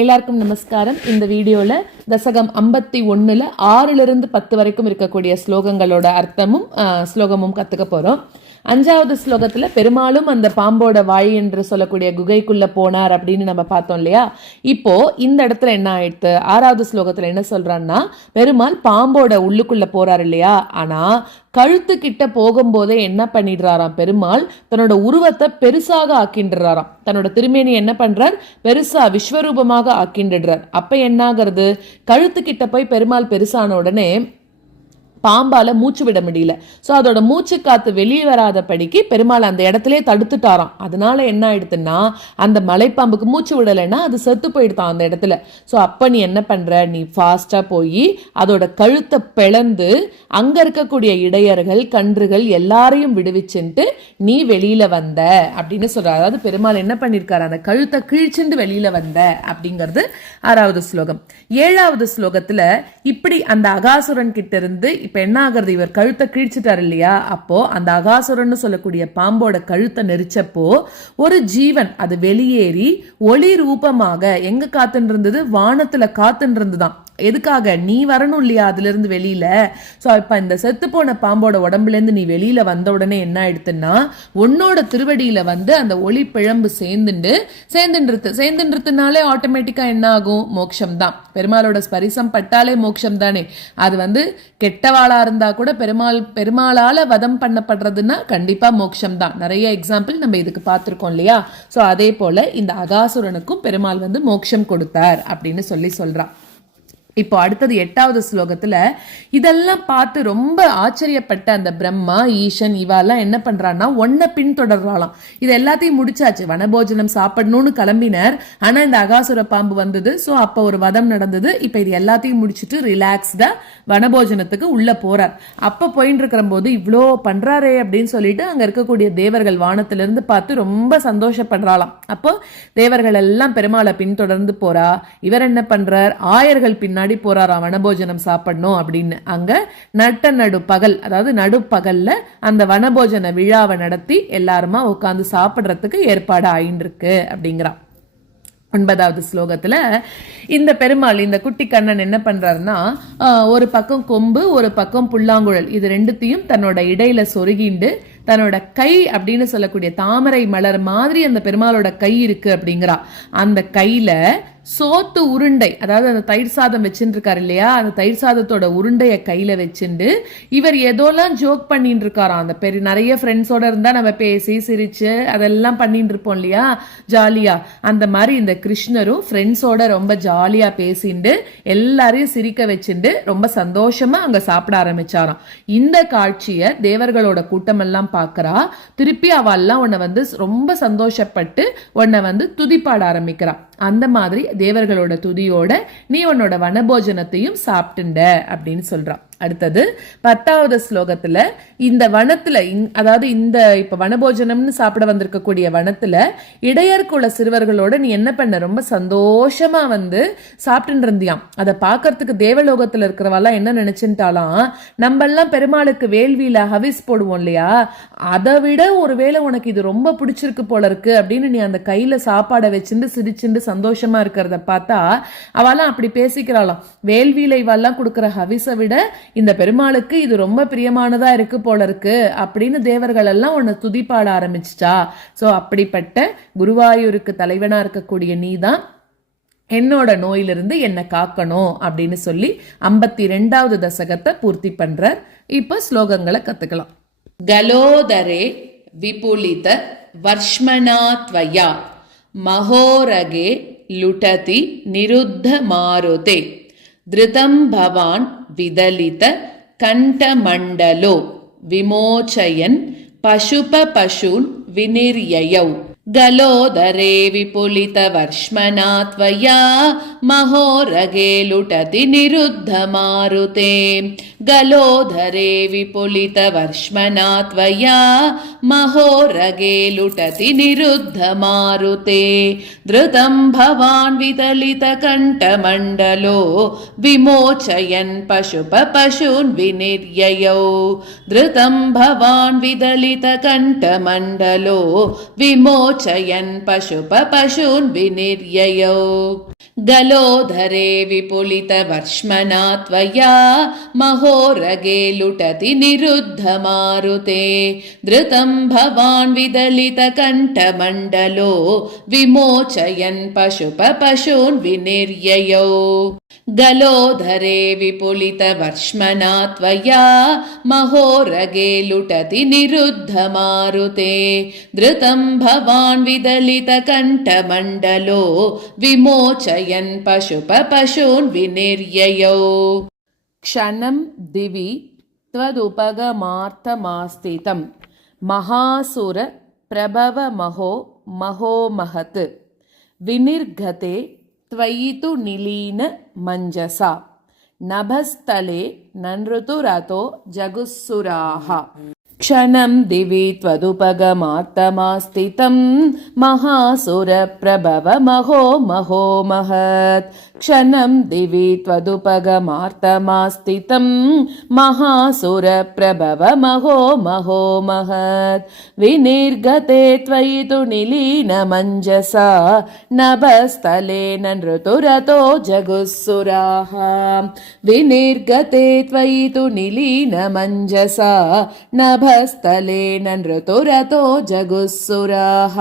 எல்லாருக்கும் நமஸ்காரம். இந்த வீடியோல தசகம் 51ல 6லிருந்து 10 வரைக்கும் இருக்கக்கூடிய ஸ்லோகங்களோட அர்த்தமும் ஸ்லோகமும் கத்துக்க போறோம். 5வது ஸ்லோகத்துல பெருமாளும் அந்த பாம்போட வாய் என்று சொல்லக்கூடிய குகைக்குள்ள போனார் அப்படின்னு நம்ம பார்த்தோம் இல்லையா. இப்போ இந்த இடத்துல என்ன ஆயிடுத்து, 6வது ஸ்லோகத்துல என்ன சொல்றான்னா, பெருமாள் பாம்போட உள்ளுக்குள்ள போறாரு இல்லையா. ஆனா கழுத்து கிட்ட போகும்போதே என்ன பண்ணிடுறாராம், பெருமாள் தன்னோட உருவத்தை பெருசாக ஆக்கின்றாராம். தன்னோட திருமேனி என்ன பண்றார், பெருசா விஸ்வரூபமாக ஆக்கின்றார். அப்ப என்ன ஆகிறது, கழுத்து கிட்ட போய் பெருமாள் பெருசான உடனே பாம்பால மூச்சு விட முடியல. ஸோ அதோட மூச்சு காத்து வெளியே வராதபடிக்கு பெருமாள் அந்த இடத்துல தடுத்துட்டாராம். அதனால என்ன ஆயிடுதுன்னா, அந்த மலைப்பாம்புக்கு மூச்சு விடலைன்னா அது செத்து போயிடுதான் அந்த இடத்துல. ஸோ அப்ப நீ என்ன பண்ற, நீ ஃபாஸ்டா போய் அதோட கழுத்தை பிளந்து அங்க இருக்கக்கூடிய இடையர்கள் கன்றுகள் எல்லாரையும் விடுவிச்சுட்டு நீ வெளியில வந்த அப்படின்னு சொல்ற. அதாவது பெருமாள் என்ன பண்ணிருக்காரு, அந்த கழுத்தை கிழிச்சுண்டு வெளியில வந்த அப்படிங்கிறது 6வது ஸ்லோகம். 7வது ஸ்லோகத்துல இப்படி அந்த அகாசுரன் கிட்ட இருந்து இப்ப என்ன ஆகிறது, இவர் கழுத்தை கிழிச்சிட்டாரு இல்லையா. அப்போ அந்த அகாசுரன் சொல்லக்கூடிய பாம்போட கழுத்தை நெரிச்சப்போ ஒரு ஜீவன் அது வெளியேறி ஒளி ரூபமாக எங்க காத்துன்னு இருந்தது, வானத்துல காத்துன்னு இருந்துதான். எதுக்காக, நீ வரணும் இல்லையா அதுல இருந்து வெளியில. சோ இப்ப இந்த செத்து போன பாம்போட உடம்புல இருந்து நீ வெளியில வந்த உடனே என்ன ஆயிடுத்துன்னா, உன்னோட திருவடியில அந்த ஒளி பிழம்பு சேர்ந்துன்றதுனாலே ஆட்டோமேட்டிக்கா என்ன ஆகும், மோட்சம் தான். பெருமாளோட ஸ்பரிசம் பட்டாலே மோட்சம் தானே. அது கெட்டவாளா இருந்தா கூட பெருமாளால வதம் பண்ணப்படுறதுன்னா கண்டிப்பா மோட்சம் தான். நிறைய எக்ஸாம்பிள் நம்ம இதுக்கு பார்த்திருக்கோம் இல்லையா. சோ அதே போல இந்த அகாசுரனுக்கும் பெருமாள் மோட்சம் கொடுத்தார் அப்படின்னு சொல்றான். இப்போ அடுத்தது 8வது ஸ்லோகத்துல இதெல்லாம் பார்த்து ரொம்ப ஆச்சரியப்பட்ட அந்த பிரம்மா ஈசன் இவாலாம் என்ன பண்றான்னா, ஒன்ன பின்தொடர்றாளாம். இது எல்லாத்தையும் முடிச்சாச்சு, வனபோஜனம் சாப்பிடணும்னு கிளம்பினர். ஆனா இந்த அகாசுர பாம்பு வந்தது. சோ அப்ப ஒரு வதம் நடந்தது. இப்ப இது எல்லாத்தையும் முடிச்சுட்டு ரிலாக்ஸ்டா வனபோஜனத்துக்கு உள்ள போறார். அப்ப போயிட்டு இருக்கிற போது இவ்வளோ பண்றாரே அப்படின்னு சொல்லிட்டு அங்க இருக்கக்கூடிய தேவர்கள் வானத்திலிருந்து பார்த்து ரொம்ப சந்தோஷப்படுறாளாம். அப்போ தேவர்கள் எல்லாம் பெருமாளை பின்தொடர்ந்து போறா. இவர் என்ன பண்றார், ஆயர்கள் பின்னாடி போறாராம் வனபோஜனம் சாப்பிடணும் அப்படின்னு. அங்க நடுப்பகல், அதாவது நடுப்பகல்ல அந்த வனபோஜன விழாவை நடத்தி எல்லாருமா உட்கார்ந்து சாப்பிடுறதுக்கு ஏற்பாடு ஆயின்னு இருக்கு அப்படிங்கிறான். 9வது ஸ்லோகத்துல இந்த பெருமாள் இந்த குட்டி கண்ணன் என்ன பண்றாருன்னா, ஒரு பக்கம் கொம்பு ஒரு பக்கம் புல்லாங்குழல் இது ரெண்டுத்தையும் தன்னோட இடையில சொருகிண்டு தன்னோட கை அப்படின்னு சொல்லக்கூடிய தாமரை மலர் மாதிரி அந்த பெருமாளோட கை இருக்கு அப்படிங்கிறா. அந்த கையில சோத்து உருண்டை, அதாவது அந்த தயிர் சாதம் வச்சுட்டு இருக்காரு இல்லையா, அந்த தயிர் சாதத்தோட உருண்டைய கையில வச்சுட்டு இவர் ஏதோலாம் ஜோக் பண்ணிட்டு இருக்காராம். அந்த நிறைய ஃப்ரெண்ட்ஸோட இருந்தா நம்ம பேசி சிரிச்சு அதெல்லாம் பண்ணிட்டு இருப்போம் இல்லையா ஜாலியா. அந்த மாதிரி இந்த கிருஷ்ணரும் ஃப்ரெண்ட்ஸோட ரொம்ப ஜாலியா பேசிட்டு எல்லாரையும் சிரிக்க வச்சுட்டு ரொம்ப சந்தோஷமா அங்க சாப்பிட ஆரம்பிச்சாராம். இந்த காட்சிய தேவர்களோட கூட்டம் எல்லாம் பாக்குறா. திருப்பி அவெல்லாம் உன்னை ரொம்ப சந்தோஷப்பட்டு உன்னை துதிப்பாட ஆரம்பிக்கிறா. அந்த மாதிரி தேவர்களோட துதியோட நீ உன்னோட வனபோஜனத்தையும் சாப்பிட்டுண்ட அப்படின்னு சொல்றான். அடுத்தது 10வது ஸ்லோகத்துல இந்த வனத்துல, அதாவது இந்த இப்ப வனபோஜனம்னு சாப்பிட வந்திருக்கக்கூடிய வனத்துல இடையர்குல சிறுவர்களோட நீ என்ன பண்ண, ரொம்ப சந்தோஷமா சாப்பிட்டு இருந்தியாம். அதை பாக்கிறதுக்கு தேவலோகத்துல இருக்கிறவெல்லாம் என்ன நினைச்சுட்டாலாம், நம்ம எல்லாம் பெருமாளுக்கு வேள்வியில ஹவிஸ் போடுவோம் இல்லையா, அதை விட ஒருவேளை உனக்கு இது ரொம்ப பிடிச்சிருக்கு போல இருக்கு அப்படின்னு நீ அந்த கையில சாப்பாடை வச்சுட்டு சிரிச்சுட்டு சந்தோஷமா இருக்கிறத பார்த்தா அவெல்லாம் அப்படி பேசிக்கிறாளாம். வேள்வியில இவெல்லாம் கொடுக்கிற ஹவிஸை விட இந்த பெருமாளுக்கு இது ரொம்ப பிரியமானதா இருக்கு போல இருக்கு அப்படின்னு தேவர்கள் எல்லாம் உன்னை துதிப்பாட ஆரம்பிச்சிட்டா. சோ அப்படிப்பட்ட குருவாயூருக்கு தலைவனா இருக்கக்கூடிய நீதான் என்னோட நோயிலிருந்து என்ன காக்கணும் அப்படின்னு சொல்லி 52வது தசகத்தை பூர்த்தி பண்றார். இப்ப ஸ்லோகங்களை கத்துக்கலாம். கலோதரே விபுலித வர்ஷ்மணாத்வயா மகோரகே லுடதி நிருத்த மாருதே திருதம் பவான் விதலித கண்டமண்டலோ விமோச்சயன் பசுப பசூன் விநிர்யயௌ गलोदरे विपुलितवर्ष्मणात्वया महोरगे लुटति निरुद्धमारुते गलोदरे विपुलितवर्ष्मणात्वया महोरगे लुटति निरुद्धमारुते धृतं भवान् विदलितकण्ठमण्डलो विमोचयन् पशून् विनिर्ययौ धृतं भवान् विदलितकण्ठमण्डलो विमोचयन् विमोचयन् पशून् विनिर्ययौ गलोधरे विपुलितवर्ष्मणा त्वया महोरगे लुटति निरुद्धमारुते धृतं भवान् विदलितकण्ठमण्डलो विमोचयन् पशून् विनिर्ययौ गलोधरे विपुलितवर्ष्मणा त्वया महोरगे लुटति निरुद्धमारुते धृतं भवान् विदलितकण्ठमण्डलो विमोचयन् पशून् विनिर्ययौ क्षणं दिवि त्वदुपगमार्तमास्थितं महासुर प्रभवमहो महत् विनिर्गते त्वयि तु निलीन मञ्जसा नभस्थले ननृतुरतो जगुस्सुराः क्षणं दिवि त्वदुपगमार्तमास्थितं महासुरप्रभवमहो महत् क्षणं दिवि त्वदुपगमार्तमास्थितं महासुरप्रभवमहो महत् विनिर्गते त्वयि तु निलीनमञ्जसा नभस्थले नृतुरतो जगुस्सुराः विनिर्गते त्वयि तु निलीनमञ्जसा नभस्थले नृतुरतो जगुस्सुराः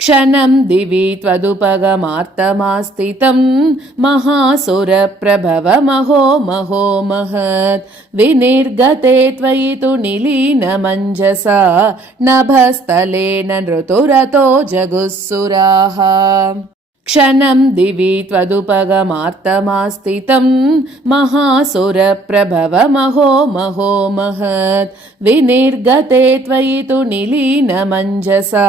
क्षणं दिवि त्वदुपगमार्तमास्थितं महासुरप्रभवमहो महत् विनिर्गते त्वयि तु निलीनमञ्जसा नभस्थले नृतुरतो जगुस्सुराः क्षणं दिवि त्वदुपगमार्तमास्थितं महासुरप्रभवमहो महत् विनिर्गते त्वयि तु निलीनमञ्जसा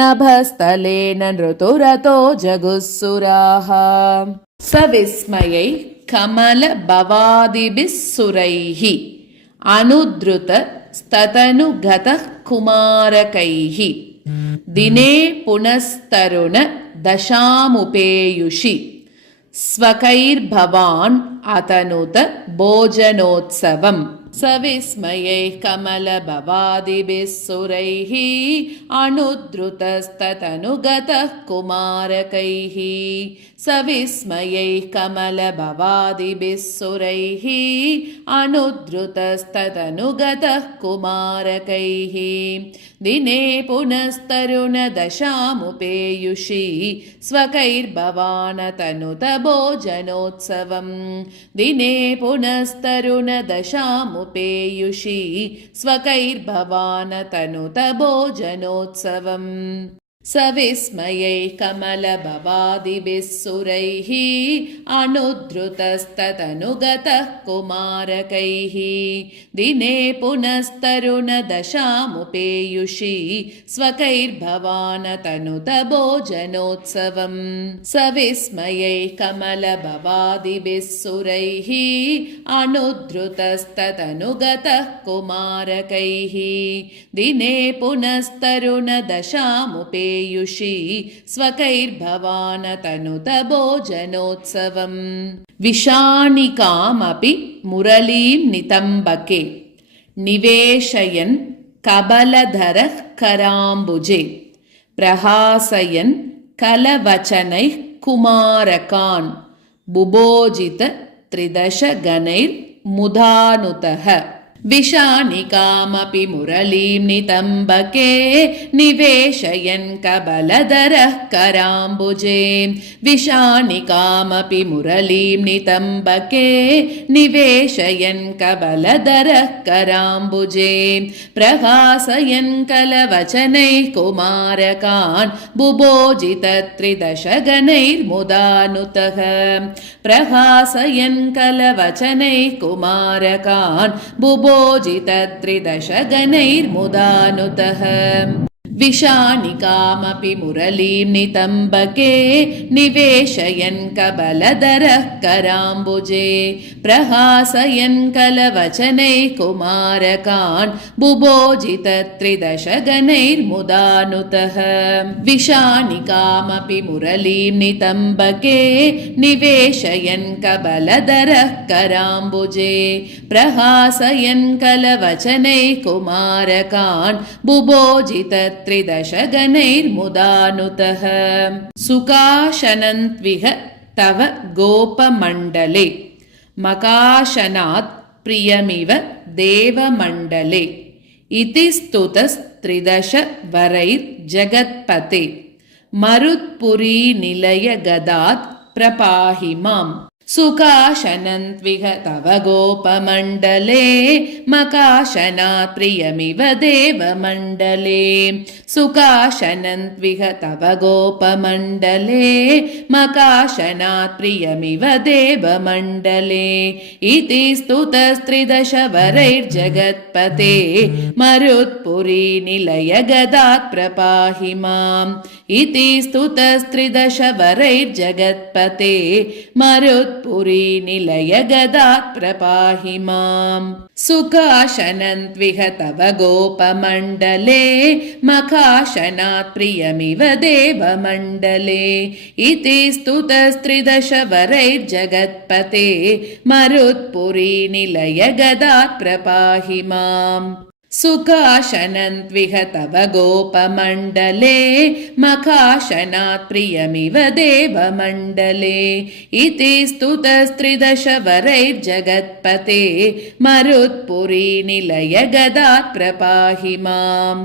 नभस्थले नृतुरतो जगुस्सुराः सविस्मयै कमलभवादिभिः सुरैः अनुद्रुत स्ततनुगतः कुमारकैः दिने पुनस्तरुण दशामुपेयुषि स्वकैर्भवान् अतनुत भोजनोत्सवम् सविस्मयैः कमलभवादिभिः सुरैः अनुद्रुतस्ततनुगतः कुमारकैः सविस्मयैः कमलभवादिभिः सुरैः अनुद्रुतस्ततनुगतः कुमारकैः दिने पुनस्तरुणदशामुपेयुषि स्वकैर्भवानतनुत भोजनोत्सवम् दिने पुनस्तरुणदशामुपेयुषि स्वकैर्भवानतनुत भोजनोत्सवम् सविस्मयैः कमलभवादिभिः सुरैः अनुद्रुतस्ततनुगतः कुमारकैः दिने पुनस्तरुणदशामुपेयुषि स्वकैर्भवानतनुत भोजनोत्सवम् सविस्मयैः कमलभवादिभिः सुरैः अनुद्रुतस्ततनुगतः कुमारकैः दिने पुनस्तरुणदशामुपेयुषि स्वकैर्भवानतनुत भोजनोत्सवम् विषाणिकामपि मुरलीं नितम्बके निवेशयन् कबलधरः कराम्बुजे प्रहासयन् कलवचनैः कुमारकान् बुभोजित त्रिदशगणैर्मुदानुतः विषाणिकामपि मुरलीं नितम्बके निवेशयन् कबलधरः कराम्बुजे विषाणिकामपि मुरलीं नितम्बके निवेशयन् कबलधरः कराम्बुजे प्रहासयन् कलवचनैः कुमारकान् बुभोजित त्रिदशगणैर्मुदानुतः प्रहासयन् कलवचनैः कुमारकान् बुभोजित त्रिदशगणैर्मुदानुतः विषाणिकामपि मुरलीं नितम्बके निवेशयन् कबलधरः कराम्बुजे प्रहासयन् कलवचनैः कुमारकान् बुभोजित त्रिदशगणैर्मुदानुतः विषाणिकामपि मुरलीं नितम्बके निवेशयन् कबलधरः कराम्बुजे प्रहासयन् कलवचनैः कुमारकान् बुभोजित त्रिदश गणैर्मुदानुतः सुकाशनन्त्विह तव गोपमण्डले मकाशनात् प्रियमिव देवमण्डले इति स्तुतस्त्रिदश वरैर्जगत्पते मरुत्पुरी निलय गदात् प्रपाहि माम् सुकाशनन्त्विह तव गोपमण्डले मकाशनात् प्रियमिव देवमण्डले सुकाशनन्त्विह तव गोपमण्डले मकाशनात् प्रियमिव देवमण्डले इति स्तुतस्त्रिदश वरैर्जगत्पते मरुत्पुरी निलय गदात् प्रपाहि माम् इति स्तुतस्त्रिदश वरैर्जगत्पते मरुत्पुरी निलय गदात् प्रपाहि माम् सुकाशनन्त्विह तव गोपमण्डले मकाशनात् प्रियमिव देवमण्डले इति स्तुतस्त्रिदश वरैर्जगत्पते मरुत्पुरी निलय गदात् प्रपाहि माम् सुकाशनन्त्विह तव गोपमण्डले मकाशनात् प्रियमिव देवमण्डले इति स्तुतस्त्रिदश वरैर्जगत्पते मरुत्पुरी निलय गदात् प्रपाहि माम्